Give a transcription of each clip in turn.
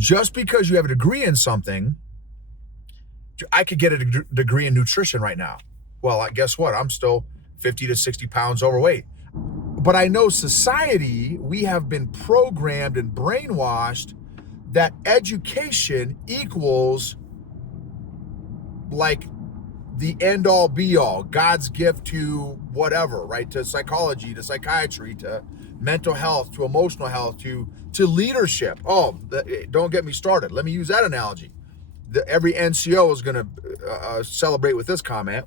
Just because you have a degree in something, I could get a degree in nutrition right now. Well, guess what? I'm still 50 to 60 pounds overweight. But I know society, we have been programmed and brainwashed that education equals like the end all be all, God's gift to whatever, right? To psychology, to psychiatry, to mental health, to emotional health, to leadership. Oh, don't get me started. Let me use that analogy. Every NCO is going to celebrate with this comment.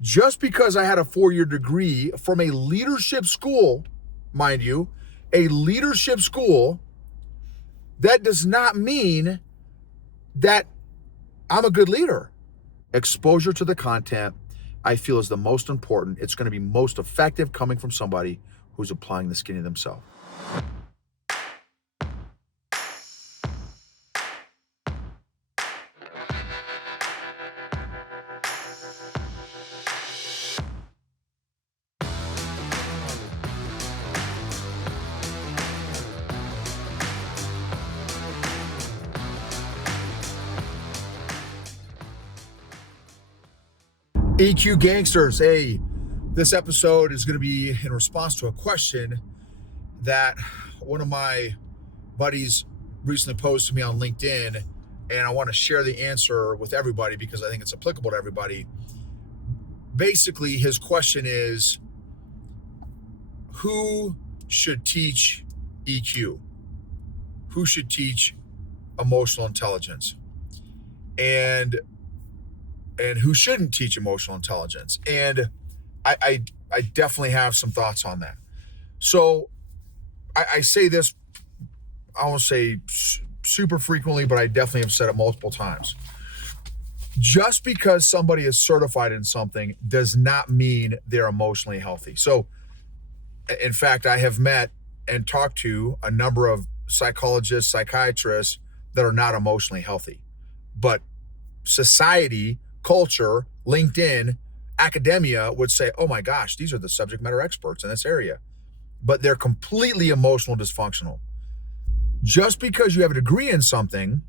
Just because I had a 4-year degree from a leadership school, mind you, a leadership school, that does not mean that I'm a good leader. Exposure to the content, I feel, is the most important. It's going to be most effective coming from somebody who's applying the skinny themselves. EQ gangsters, hey, this episode is going to be in response to a question that one of my buddies recently posed to me on LinkedIn, and I want to share the answer with everybody because I think it's applicable to everybody. Basically, his question is, who should teach EQ? Who should teach emotional intelligence? And who shouldn't teach emotional intelligence? And I definitely have some thoughts on that. So I say this, I won't say super frequently, but I definitely have said it multiple times. Just because somebody is certified in something does not mean they're emotionally healthy. So in fact, I have met and talked to a number of psychologists, psychiatrists that are not emotionally healthy. But society, culture, LinkedIn, academia would say, oh my gosh, these are the subject matter experts in this area. But they're completely emotional dysfunctional. Just because you have a degree in something,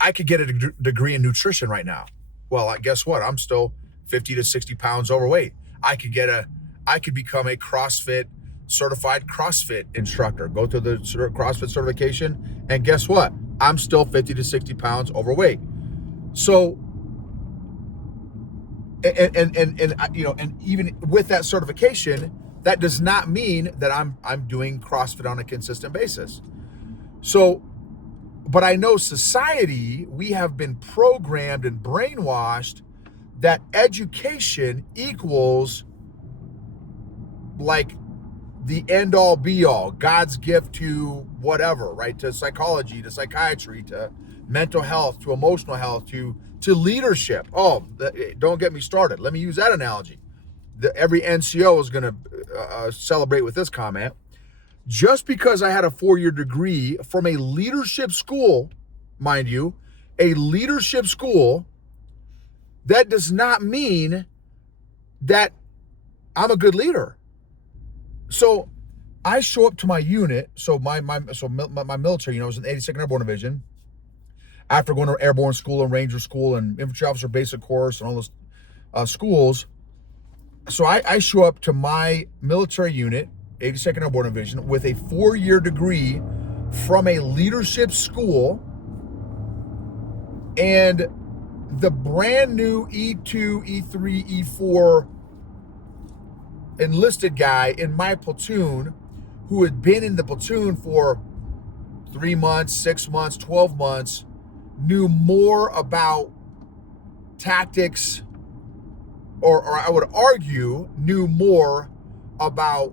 I could get a degree in nutrition right now. Well, guess what? I'm still 50 to 60 pounds overweight. I could become a certified CrossFit instructor, go through the CrossFit certification, and guess what? I'm still 50 to 60 pounds overweight. So, and even with that certification, that does not mean that I'm doing CrossFit on a consistent basis. So, but I know society, we have been programmed and brainwashed that education equals like the end all be all, God's gift to whatever, right? To psychology, to psychiatry, to mental health, to emotional health, to leadership. Oh, don't get me started. Let me use that analogy. Every NCO is going to celebrate with this comment. Just because I had a 4-year degree from a leadership school, mind you, a leadership school, that does not mean that I'm a good leader. So I show up to my unit. So my military, I was in the 82nd Airborne Division. After going to airborne school and ranger school and infantry officer basic course and all those schools, so I show up to my military unit, 82nd Airborne Division, with a 4-year degree from a leadership school, and the brand new E2, E3, E4 enlisted guy in my platoon, who had been in the platoon for 3 months, 6 months, 12 months, knew more about tactics, or I would argue knew more about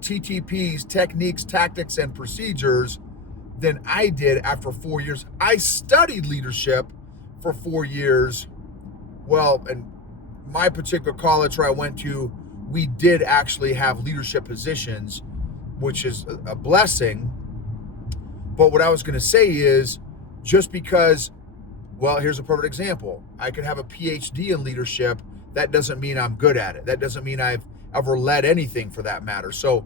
TTPs, techniques, tactics, and procedures than I did after 4 years. I studied leadership for 4 years. Well, and my particular college where I went to, we did actually have leadership positions, which is a blessing. But what I was going to say is, just because, well, here's a perfect example. I could have a PhD in leadership. That doesn't mean I'm good at it. That doesn't mean I've ever led anything for that matter. So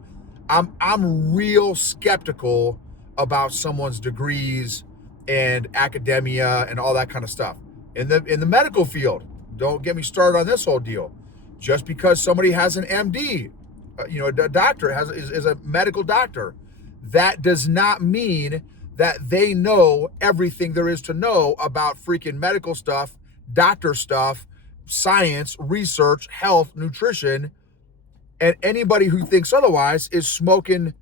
I'm real skeptical about someone's degrees and academia and all that kind of stuff. In the medical field, don't get me started on this whole deal. Just because somebody has an MD, a doctor is a medical doctor, that does not mean that they know everything there is to know about freaking medical stuff, doctor stuff, science, research, health, nutrition, and anybody who thinks otherwise is smoking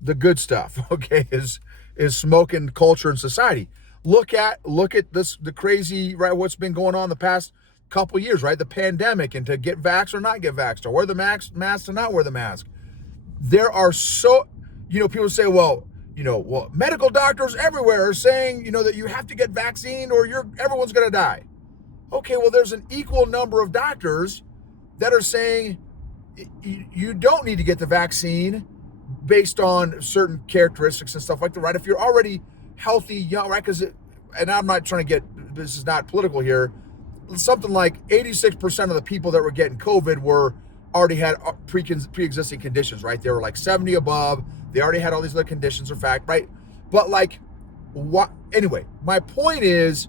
the good stuff, okay, is smoking culture and society. Look at this, the crazy, right, what's been going on the past couple years, right? The pandemic, and to get vaxxed or not get vaxxed, or wear the mask or not wear the mask. There are people say, well, medical doctors everywhere are saying, that you have to get vaccinated or everyone's going to die. Okay, well, there's an equal number of doctors that are saying you don't need to get the vaccine based on certain characteristics and stuff like that, right? If you're already healthy, young, right? And I'm not trying to this is not political here. Something like 86% of the people that were getting COVID already had pre-existing conditions, right? They were like 70 above. They already had all these other conditions, in fact, right? But anyway, my point is,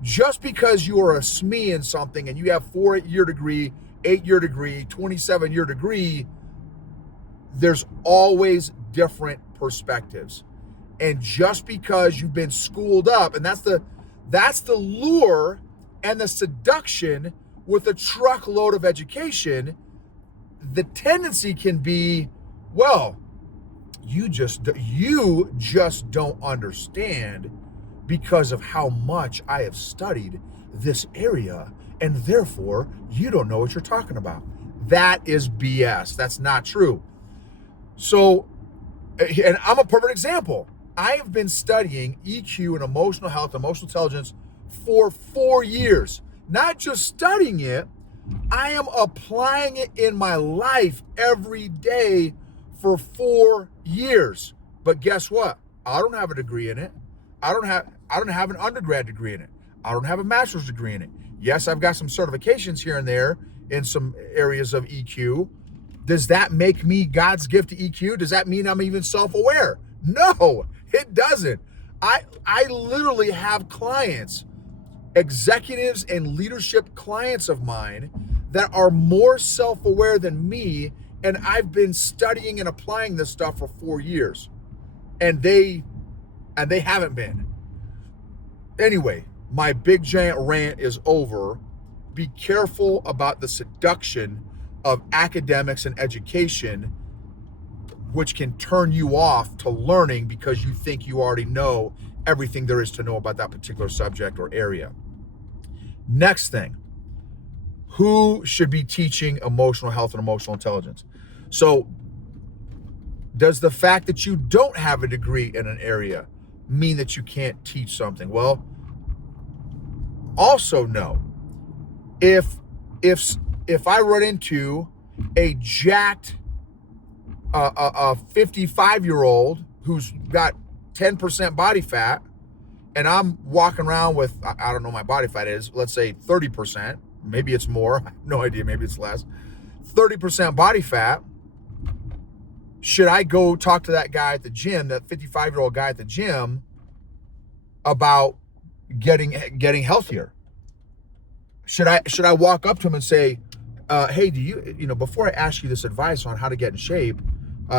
just because you are a SME in something and you have 4-year degree, 8-year degree, 27-year degree, there's always different perspectives. And just because you've been schooled up, and that's the lure and the seduction with a truckload of education, the tendency can be, well, you just don't understand because of how much I have studied this area, and therefore you don't know what you're talking about. That is BS. That's not true. So, and I'm a perfect example. I have been studying EQ and emotional health, emotional intelligence for 4 years. Not just studying it, I am applying it in my life every day for 4 years. But guess what? I don't have a degree in it. I don't have an undergrad degree in it. I don't have a master's degree in it. Yes, I've got some certifications here and there in some areas of EQ. Does that make me God's gift to EQ? Does that mean I'm even self-aware? No, it doesn't. I literally have clients, executives and leadership clients of mine that are more self-aware than me, and I've been studying and applying this stuff for 4 years, and they haven't been. Anyway, my big giant rant is over. Be careful about the seduction of academics and education, which can turn you off to learning because you think you already know everything there is to know about that particular subject or area. Next thing, who should be teaching emotional health and emotional intelligence? So, does the fact that you don't have a degree in an area mean that you can't teach something? Well, also no. If I run into a jacked a 55-year-old who's got 10% body fat, and I'm walking around with, I don't know what my body fat is, let's say 30%, maybe it's more, I have no idea, maybe it's less, 30% body fat, should I go talk to that guy at the gym, that 55-year-old guy at the gym, about getting healthier? Should I walk up to him and say, hey, do you before I ask you this advice on how to get in shape,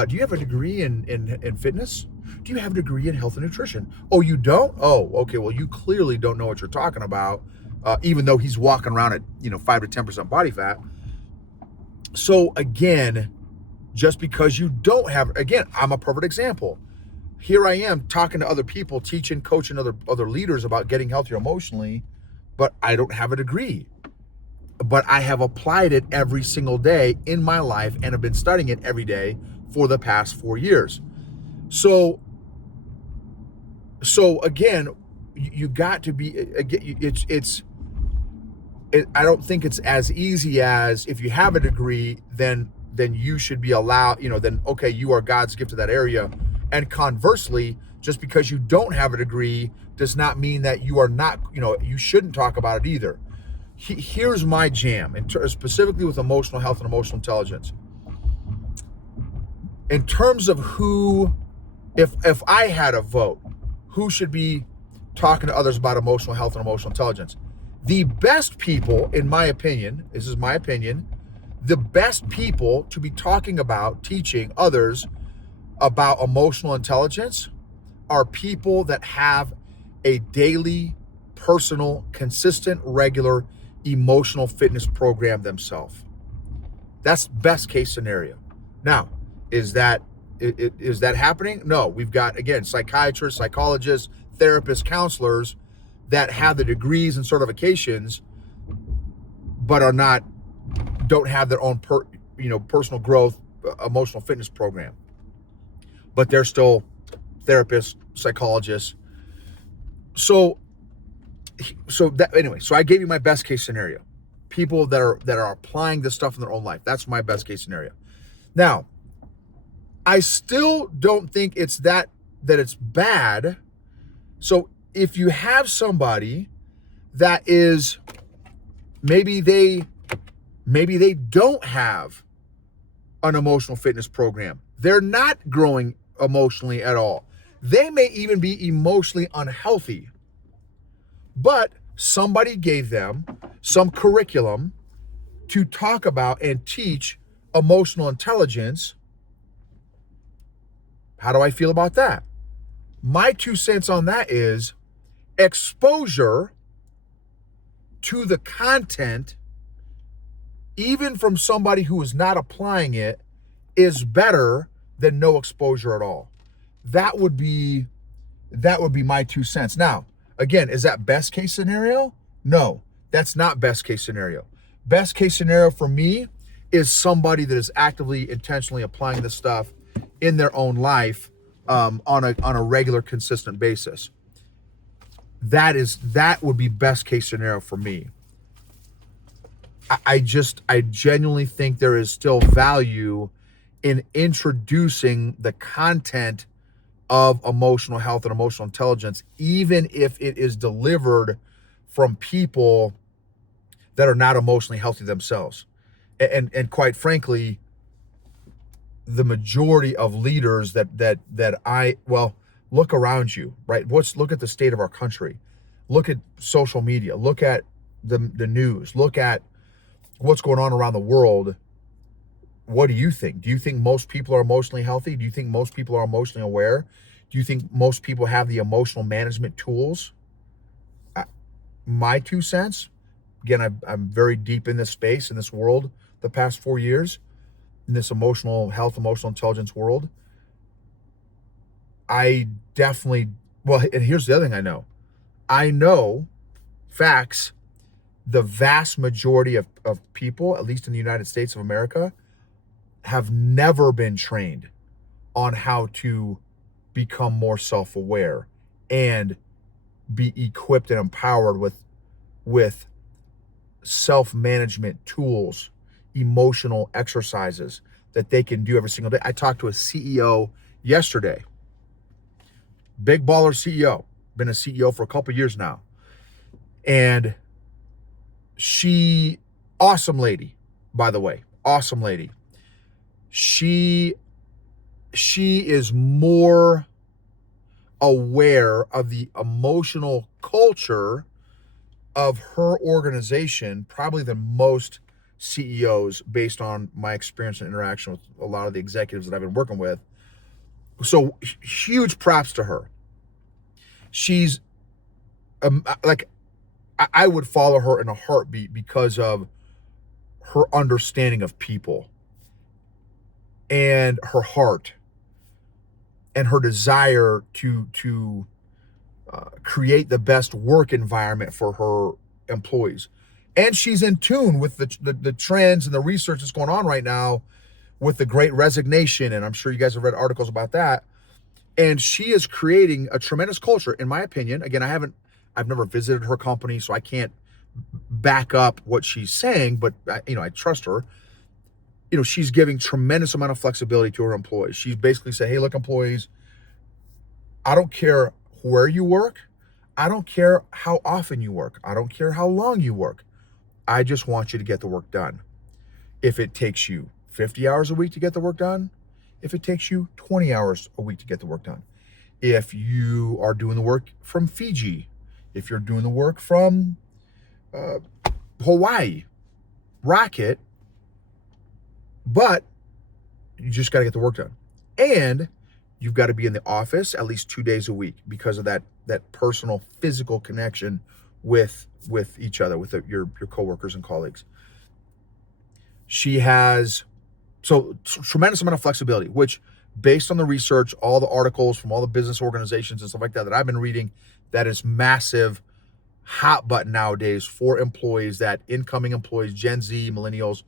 do you have a degree in fitness? Do you have a degree in health and nutrition? Oh, you don't? Oh, okay. Well, you clearly don't know what you're talking about, even though he's walking around at 5 to 10% body fat. So again, just because you don't have, again, I'm a perfect example. Here I am talking to other people, teaching, coaching other leaders about getting healthier emotionally, but I don't have a degree. But I have applied it every single day in my life and have been studying it every day for the past 4 years. So again, you got to be, I don't think it's as easy as if you have a degree, then you should be allowed, then okay, you are God's gift to that area. And conversely, just because you don't have a degree does not mean that you are not, you shouldn't talk about it either. Here's my jam, specifically with emotional health and emotional intelligence. In terms of who if I had a vote, who should be talking to others about emotional health and emotional intelligence? The best people, in my opinion, this is my opinion, the best people to be talking about teaching others about emotional intelligence are people that have a daily, personal, consistent, regular emotional fitness program themselves. That's best case scenario. Now, is that happening? No. We've got, again, psychiatrists, psychologists, therapists, counselors that have the degrees and certifications, but don't have their own personal growth, emotional fitness program. But they're still therapists, psychologists. So I gave you my best case scenario. People that are applying this stuff in their own life. That's my best case scenario. Now, I still don't think it's that it's bad. So if you have somebody that is maybe they don't have an emotional fitness program. They're not growing emotionally at all. They may even be emotionally unhealthy. But somebody gave them some curriculum to talk about and teach emotional intelligence. How do I feel about that? My 2 cents on that is exposure to the content, even from somebody who is not applying it, is better than no exposure at all. That would be my 2 cents. Now, again, is that best case scenario? No, that's not best case scenario. Best case scenario for me is somebody that is actively, intentionally applying this stuff in their own life on a regular, consistent basis. That would be best case scenario for me. I genuinely think there is still value in introducing the content of emotional health and emotional intelligence, even if it is delivered from people that are not emotionally healthy themselves. And quite frankly, the majority of leaders look around you, right? Look at the state of our country. Look at social media. Look at the news. Look at what's going on around the world. What do you think? Do you think most people are emotionally healthy? Do you think most people are emotionally aware? Do you think most people have the emotional management tools? My 2 cents, again, I'm very deep in this space, in this world, the past 4 years, in this emotional health, emotional intelligence world. I definitely, and here's the other thing I know facts, the vast majority of people, at least in the United States of America, have never been trained on how to become more self-aware and be equipped and empowered with self-management tools, emotional exercises that they can do every single day. I talked to a CEO yesterday, big baller CEO, been a CEO for a couple years now. And she, awesome lady, by the way, awesome lady. She is more aware of the emotional culture of her organization probably than most CEOs, based on my experience and interaction with a lot of the executives that I've been working with. So huge props to her. She's I would follow her in a heartbeat because of her understanding of people and her heart and her desire to create the best work environment for her employees. And she's in tune with the trends and the research that's going on right now with the Great Resignation. And I'm sure you guys have read articles about that. And she is creating a tremendous culture, in my opinion. Again, I've never visited her company, so I can't back up what she's saying, but I trust her. She's giving tremendous amount of flexibility to her employees. She's basically saying, hey, look, employees, I don't care where you work. I don't care how often you work. I don't care how long you work. I just want you to get the work done. If it takes you 50 hours a week to get the work done, if it takes you 20 hours a week to get the work done. If you are doing the work from Fiji, if you're doing the work from Hawaii, rocket, but you just got to get the work done. And you've got to be in the office at least 2 days a week because of that personal, physical connection with each other, with your coworkers and colleagues. She has tremendous amount of flexibility, which, based on the research, all the articles from all the business organizations and stuff like that I've been reading, that is massive hot button nowadays for employees, that incoming employees, Gen Z, millennials,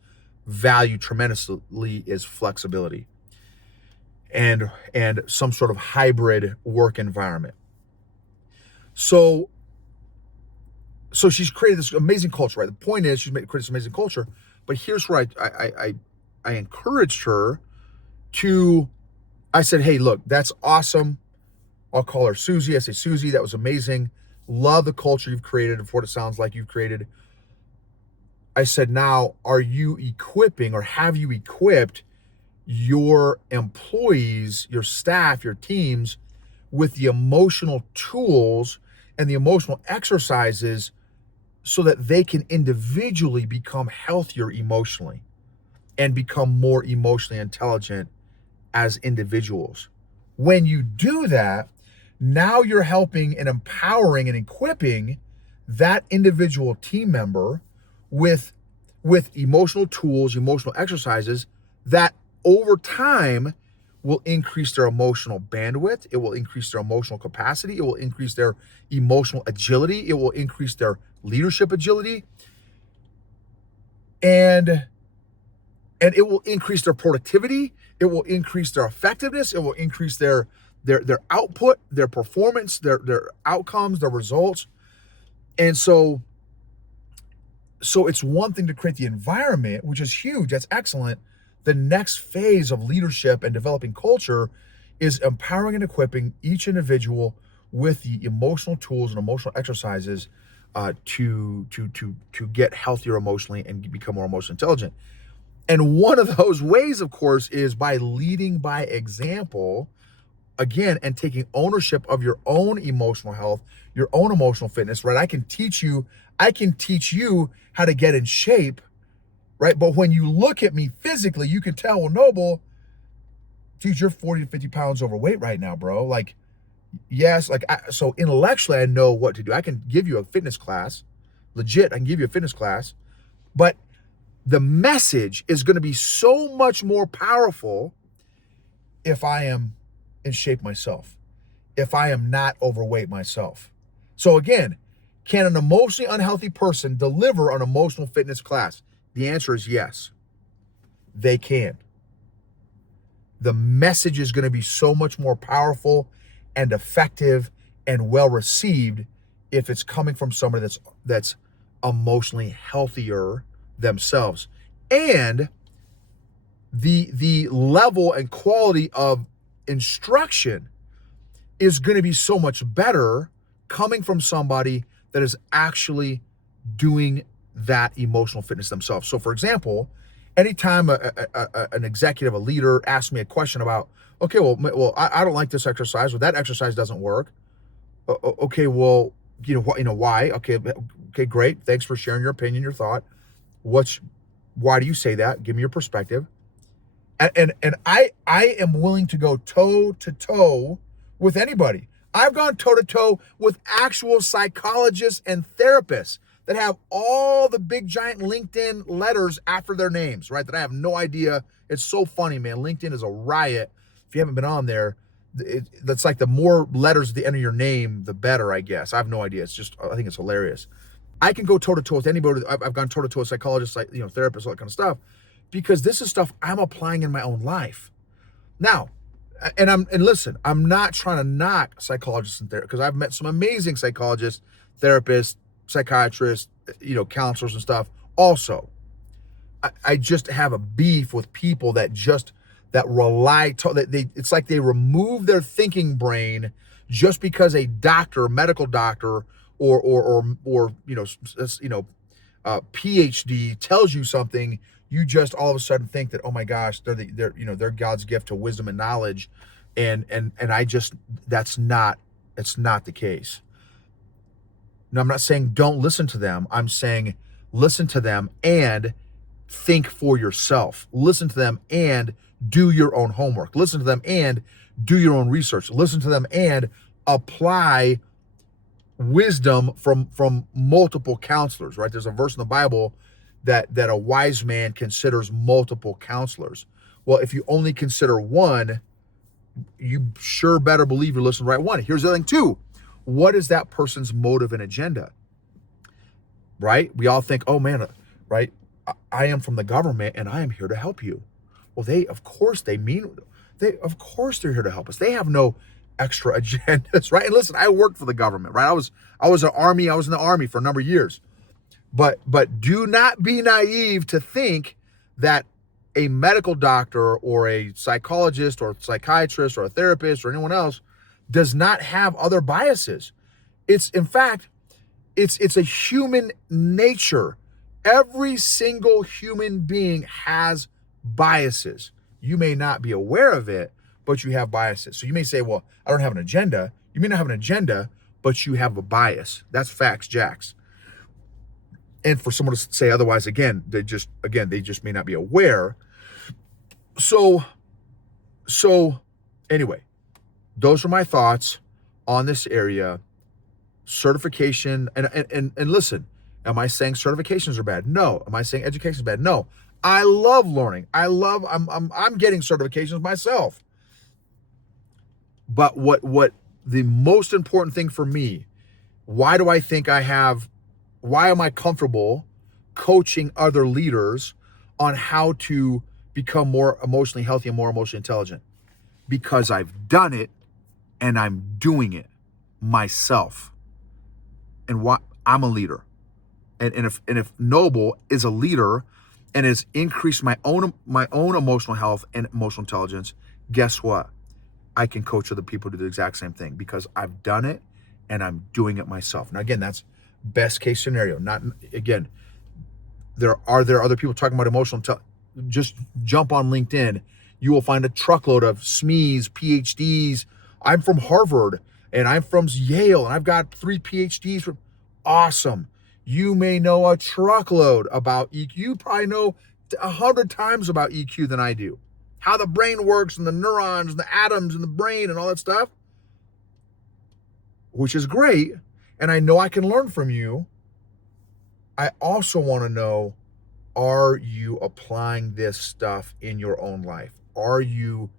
value tremendously, is flexibility and some sort of hybrid work environment. So she's created this amazing culture, right? The point is she's created this amazing culture, but here's where I encouraged her to, I said, hey, look, that's awesome. I'll call her Susie. I say, Susie, that was amazing. Love the culture you've created and what it sounds like you've created. I said, now, are you equipping, or have you equipped your employees, your staff, your teams with the emotional tools and the emotional exercises so that they can individually become healthier emotionally and become more emotionally intelligent as individuals? When you do that, now you're helping and empowering and equipping that individual team member with emotional tools, emotional exercises that over time will increase their emotional bandwidth. It will increase their emotional capacity. It will increase their emotional agility. It will increase their leadership agility. And it will increase their productivity. It will increase their effectiveness. It will increase their output, their performance, their outcomes, their results. And so it's one thing to create the environment, which is huge. That's excellent. The next phase of leadership and developing culture is empowering and equipping each individual with the emotional tools and emotional exercises to get healthier emotionally and become more emotionally intelligent. And one of those ways, of course, is by leading by example, again, and taking ownership of your own emotional health, your own emotional fitness, right? I can teach you how to get in shape, right? But when you look at me physically, you can tell, well, Noble, dude, you're 40 to 50 pounds overweight right now, bro. Like, yes, so intellectually, I know what to do. I can give you a fitness class, legit, I can give you a fitness class, but the message is going to be so much more powerful if I am in shape myself, if I am not overweight myself. So again, can an emotionally unhealthy person deliver an emotional fitness class? The answer is yes, they can. The message is going to be so much more powerful and effective and well received if it's coming from somebody that's emotionally healthier themselves. And the level and quality of instruction is going to be so much better coming from somebody that is actually doing that emotional fitness themselves. So for example, anytime an executive, a leader asks me a question about, okay, well, I don't like this exercise, or that exercise doesn't work. Okay, well, why? Okay, great. Thanks for sharing your opinion, your thought. Why do you say that? Give me your perspective. And I am willing to go toe to toe with anybody. I've gone toe to toe with actual psychologists and therapists that have all the big giant LinkedIn letters after their names, right? That I have no idea. It's so funny, man. LinkedIn is a riot. If you haven't been on there, that's like the more letters at the end of your name, the better, I guess. I have no idea. I think it's hilarious. I can go toe to toe with anybody. I've gone toe to toe with psychologists, therapists, all that kind of stuff, because this is stuff I'm applying in my own life. Now, and listen, I'm not trying to knock psychologists and therapists, because I've met some amazing psychologists, therapists, psychiatrists, counselors and stuff. Also, I just have a beef with people that rely, it's like they remove their thinking brain just because a doctor, medical doctor, or PhD tells you something. you just all of a sudden think that, oh my gosh, they're God's gift to wisdom and knowledge, and I just it's not the case. Now, I'm not saying don't listen to them. I'm saying listen to them and think for yourself. Listen to them and do your own homework. Listen to them and do your own research. Listen to them and apply wisdom from multiple counselors, right? There's a verse in the Bible that a wise man considers multiple counselors. Well, if you only consider one, you sure better believe you're listening to the right one. Here's the thing too. What is that person's motive and agenda? Right? We all think, oh man, right? I am from the government and I am here to help you. Well, of course they're here to help us. They have no extra agendas, right? And listen, I worked for the government, right? I was in the army for a number of years. But do not be naive to think that a medical doctor or a psychologist or psychiatrist or a therapist or anyone else does not have other biases. In fact, it's a human nature. Every single human being has biases. You may not be aware of it, but you have biases. So you may say, well, I don't have an agenda. You may not have an agenda, but you have a bias. That's facts, Jacks. And for someone to say otherwise, again, they just may not be aware. So anyway, those are my thoughts on this area. Certification, and listen, am I saying certifications are bad? No. Am I saying education is bad? No. I love learning. I'm getting certifications myself. But what the most important thing for me, why am I comfortable coaching other leaders on how to become more emotionally healthy and more emotionally intelligent? Because I've done it and I'm doing it myself. And I'm a leader. And if Noble is a leader and has increased my own emotional health and emotional intelligence, guess what? I can coach other people to do the exact same thing because I've done it and I'm doing it myself. Now, again, that's best case scenario. Not again, there are other people talking about emotional intelligence. Just jump on LinkedIn. You will find a truckload of SMEs, PhDs. I'm from Harvard and I'm from Yale and I've got 3 PhDs. Awesome. You may know a truckload about EQ. You probably know 100 times about EQ than I do. How the brain works and the neurons and the atoms in the brain and all that stuff, which is great. And I know I can learn from you. I also want to know, are you applying this stuff in your own life? Are you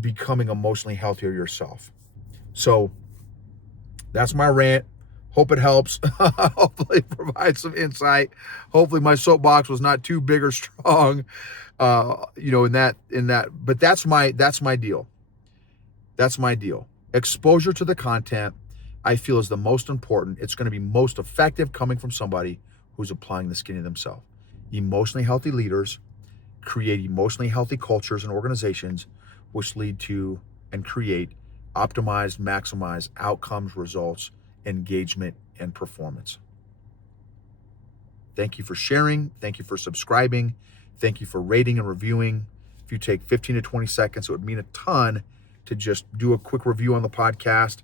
becoming emotionally healthier yourself? So that's my rant. Hope it helps. Hopefully it provides some insight. Hopefully my soapbox was not too big or strong. In that, but that's my deal. That's my deal. Exposure to the content, I feel, is the most important. It's going to be most effective coming from somebody who's applying the skin to themselves. Emotionally healthy leaders create emotionally healthy cultures and organizations, which lead to and create optimized, maximized outcomes, results, engagement, and performance. Thank you for sharing. Thank you for subscribing. Thank you for rating and reviewing. If you take 15 to 20 seconds, it would mean a ton to just do a quick review on the podcast.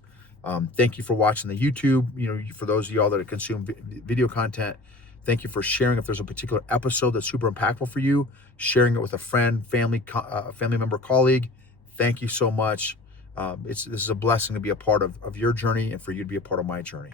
Thank you for watching the YouTube. For those of y'all that consume video content, thank you for sharing. If there's a particular episode that's super impactful for you, sharing it with a friend, family member, colleague. Thank you so much. This is a blessing to be a part of your journey and for you to be a part of my journey.